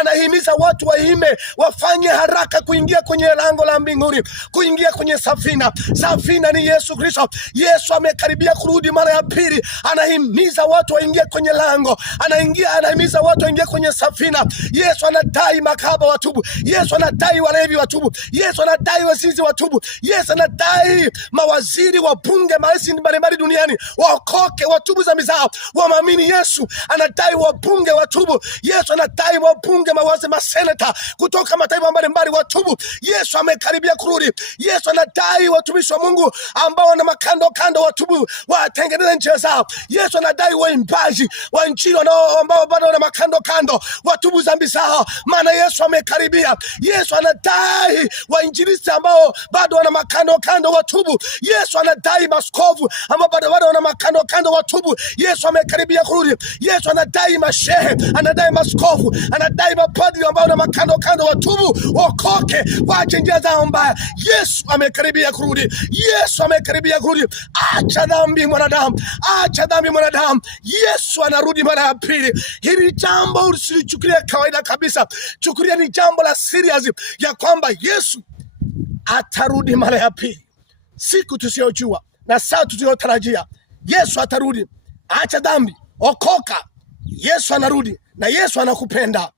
Anahimiza watu waime, wafanye haraka kuingia kwenye lango la mbinguni, kuingia kwenye safina. Safina ni Yesu Kristo. Yesu amekaribia kurudi mara ya pili. Anahimiza watu waingie kwenye lango, anahimiza watu waingie kwenye safina. Yesu anadai makahaba watubu. Yesu anadai walevi watubu. Yesu anadai wazinzi watubu. Yesu anadai mawaziri, wabunge, marais mbalimbali duniani waokoke, watubu dhambi zao, wamwamini Yesu. Anadai wabunge watubu. Yesu anadai wabunge, mawaziri, maseneta kutoka mataifa mbalimbali watubu. Yesu amekaribia kurudi. Yesu anadai watumishi wa Mungu ambao wana makando kando watubu, watengeneze njia zao. Yesu anadai waimbaji wa injili ambao bado wana makando kando watubu dhambi zao, maana Yesu amekaribia. Yesu anadai wainjilisti ambao bado wana makando kando watubu. Yesu anadai maskofu ambao bado wana makando kando watubu. Yesu amekaribia kurudi. Yesu anadai mashehe, anadai maskofu, anadai mapadri ambao wana makando kando watubu, waokoke, waache njia zao mbaya. Yesu amekaribia kurudi. Yesu amekaribia kurudi. Acha dhambi mwanadamu, acha dhambi mwanadamu. Yesu anarudi mara ya pili. Hili jambo usilichukulia kawaida kabisa. Chukulia ni jambo la serious ya kwamba Yesu atarudi mara ya pili. Siku tusiyojua na saa tusiyotarajia. Yesu atarudi. Acha dhambi, okoka. Yesu anarudi na Yesu anakupenda.